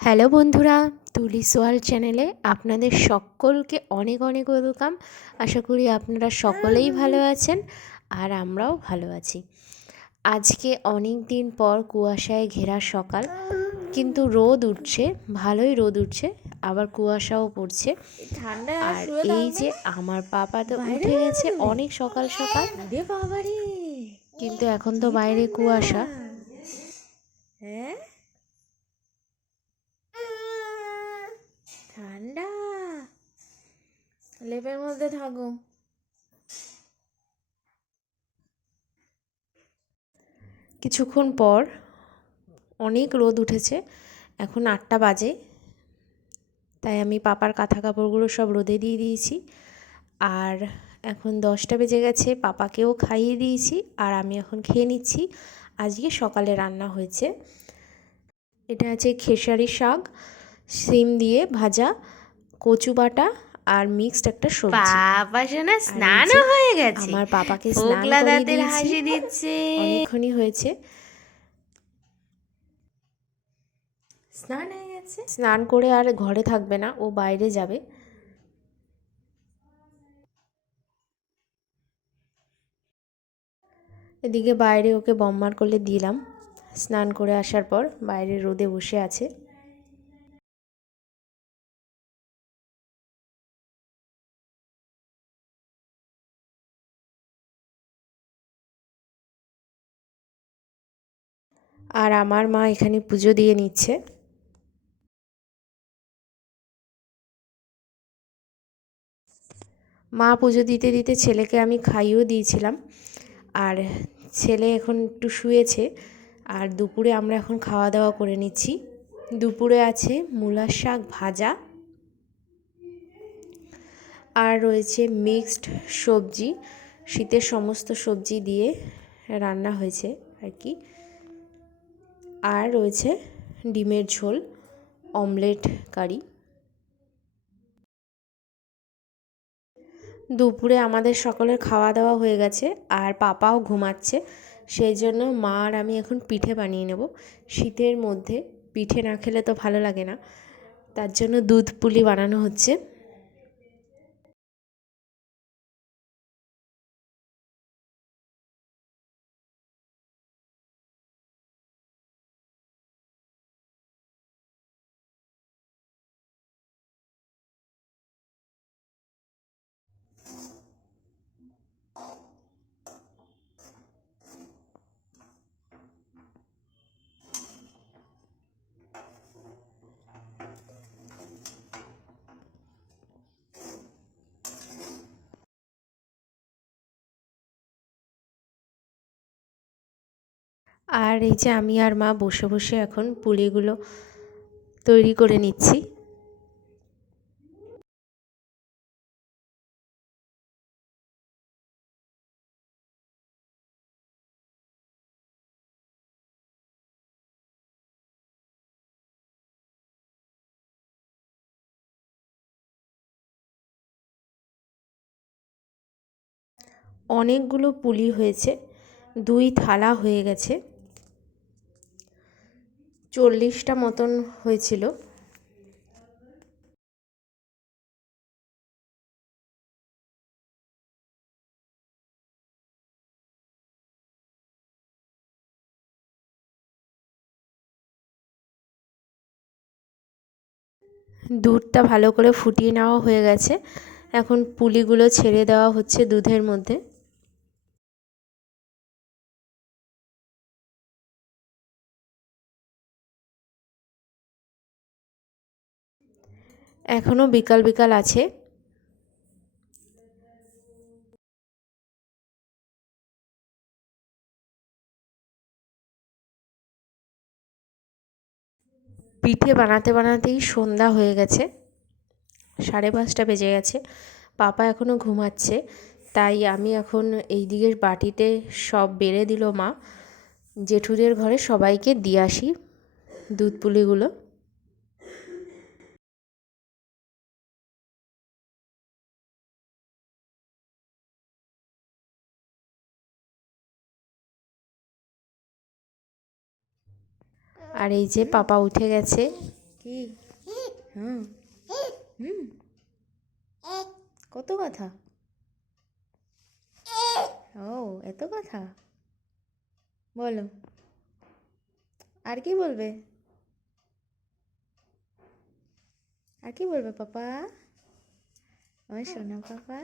Hello বন্ধুরা, তুলি সোয়াল চ্যানেলে আপনাদের সকলকে অনেক অনেক ওয়েলকাম। আশা করি আপনারা সকলেই ভালো আছেন আর আমরাও ভালো আছি। আজকে অনেক দিন পর কুয়াশায় ঘেরা সকাল, কিন্তু রোদ উঠছে, ভালোই রোদ উঠছে, আবার কুয়াশাও পড়ছে। ঠান্ডা আর শুয়ে এই থাকবে যে আমার পাপা তো বাইরে উঠে গেছে বেরোবে? অনেক সকাল সকাল, রে বাবারে, কিন্তু এখন তো কি বাইরে ঠান্ডা! কুয়াশা। হ্যাঁ, ঠান্ডা, লেপের মধ্যে থাকো। কিছুক্ষণ পর অনেক রোদ উঠেছে, এখন 8টা বাজে, তাই আমি পাপার কাঁথা কাপড়গুলো সব রোদে দিয়ে দিয়েছি। আর এখন 10টা বেজে গেছে, পাপাকেও খাইয়ে দিয়েছি আর আমি এখন খেয়ে নিচ্ছি। আজকে সকালে রান্না হয়েছে, এটা আছে খেসারি শাক, সিম দিয়ে ভাজা, কচু বাটা আর মিক্সড একটা সবজি। বাবা সোনা আর এই স্নানও যে হয়ে গেছে। আমার পাপাকে স্নান ফোকলা করিয়ে দাঁতের দিয়েছি, হাসি দিচ্ছে। অনেকক্ষণই হয়েছে। স্নান হয়ে গেছে। স্নান করে আর ঘরে থাকবে না, ও বাইরে যাবে। এদিকে বাইরে ওকে বম্মার কোলে দিলাম, স্নান করে আসার পর বাইরে রোদে বসে আছে। আর আমার মা এখানে পুজো দিয়ে নিচ্ছে। মা পুজো দিতে দিতে ছেলেকে আমি খাইয়েও দিয়েছিলাম। আর ছেলে এখন একটু শুয়েছে। আর দুপুরে আমরা এখন খাওয়া দাওয়া করে নিচ্ছি। দুপুরে আছে মূলার শাক ভাজা, আর রয়েছে মিক্সড সবজি, শীতের সমস্ত সবজি দিয়ে রান্না হয়েছে আর কি। আর রয়েছে ডিমের ঝোল, অমলেট কারি। দুপুরে আমাদের সকলের খাওয়া দাওয়া হয়ে গেছে আর পাপাও ঘুমাচ্ছে, সেই জন্য মা আর আমি এখন পিঠে বানিয়ে নেব। শীতের মধ্যে পিঠে না খেলে তো ভালো লাগে না, তার জন্য দুধ পুলি বানানো হচ্ছে। আর এই যে আমি আর মা বসে বসে এখন পুলিগুলো তৈরি করে নিচ্ছি। অনেকগুলো পুলি হয়েছে, 2 থালা হয়ে গেছে, 40টা মতন হয়েছিল। দুধটা ভালো করে ফুটিয়ে নেওয়া হয়ে গেছে, এখন পুলিগুলো ছেড়ে দেওয়া হচ্ছে দুধের মধ্যে। এখনও বিকাল বিকাল আছে। পিঠে বানাতে বানাতেই সন্ধ্যা হয়ে গেছে, 5:30 বেজে গেছে। পাপা এখনও ঘুমাচ্ছে, তাই আমি এখন এই দিকের বাটিতে সব বেড়ে দিল মা, জেঠুদের ঘরে সবাইকে দিয়ে আসি দুধ পুলিগুলো। আর এই যে পাপা উঠে গেছে, কি? হুম হুম কত কথা? ও এত কথা বলো। আর কি বলবে? আর কি বলবে পাপা? আমার সোনা পাপা।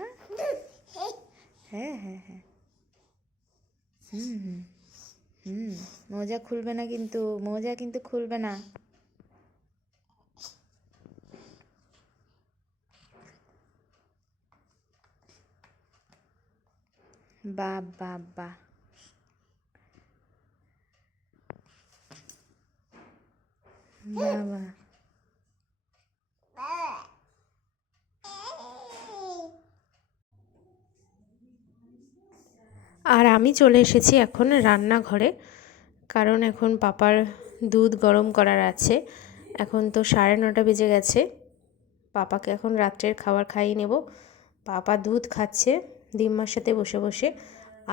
হ্যাঁ হ্যাঁ হ্যাঁ। হুম হুম হুম। মোজা খুলবে না কিন্তু, মোজা কিন্তু খুলবে না। বাহ বাহ বাহ। বাবা। আর আমি চলে এসেছি এখন রান্নাঘরে, কারণ এখন পাপার দুধ গরম করার আছে। এখন তো 9:30 বেজে গেছে। পাপাকে এখন রাত্রের খাবার খাইয়ে নেব। পাপা দুধ খাচ্ছে ডিম্মার সাথে বসে বসে,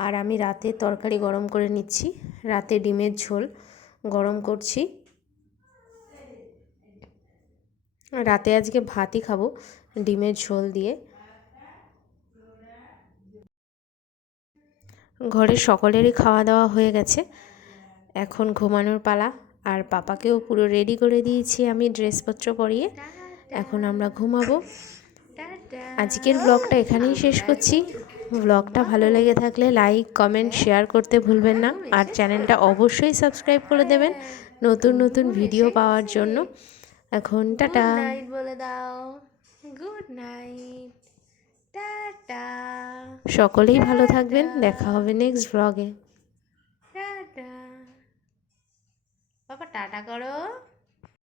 আর আমি রাতে তরকারি গরম করে নিচ্ছি। রাতে ডিমের ঝোল গরম করছি। রাতে আজকে ভাতই খাবো ডিমের ঝোল দিয়ে। ঘরের সকলেরই খাওয়া দাওয়া হয়ে গেছে, এখন ঘুমানোর পালা। আর পাপাকেও পুরো রেডি করে দিয়েছি আমি ড্রেসপত্র পরিয়ে। এখন আমরা ঘুমাবো। আজকের ব্লগটা এখানেই শেষ করছি। ব্লগটা ভালো লেগে থাকলে লাইক কমেন্ট শেয়ার করতে ভুলবেন না, আর চ্যানেলটা অবশ্যই সাবস্ক্রাইব করে দেবেন নতুন নতুন ভিডিও পাওয়ার জন্য। এখন টাটা। গুড নাইট বলে দাও। Good night. টাটা। সকলেই ভালো থাকবেন, দেখা হবে নেক্সট ব্লগে। টাটা। বাবা টাটা করো।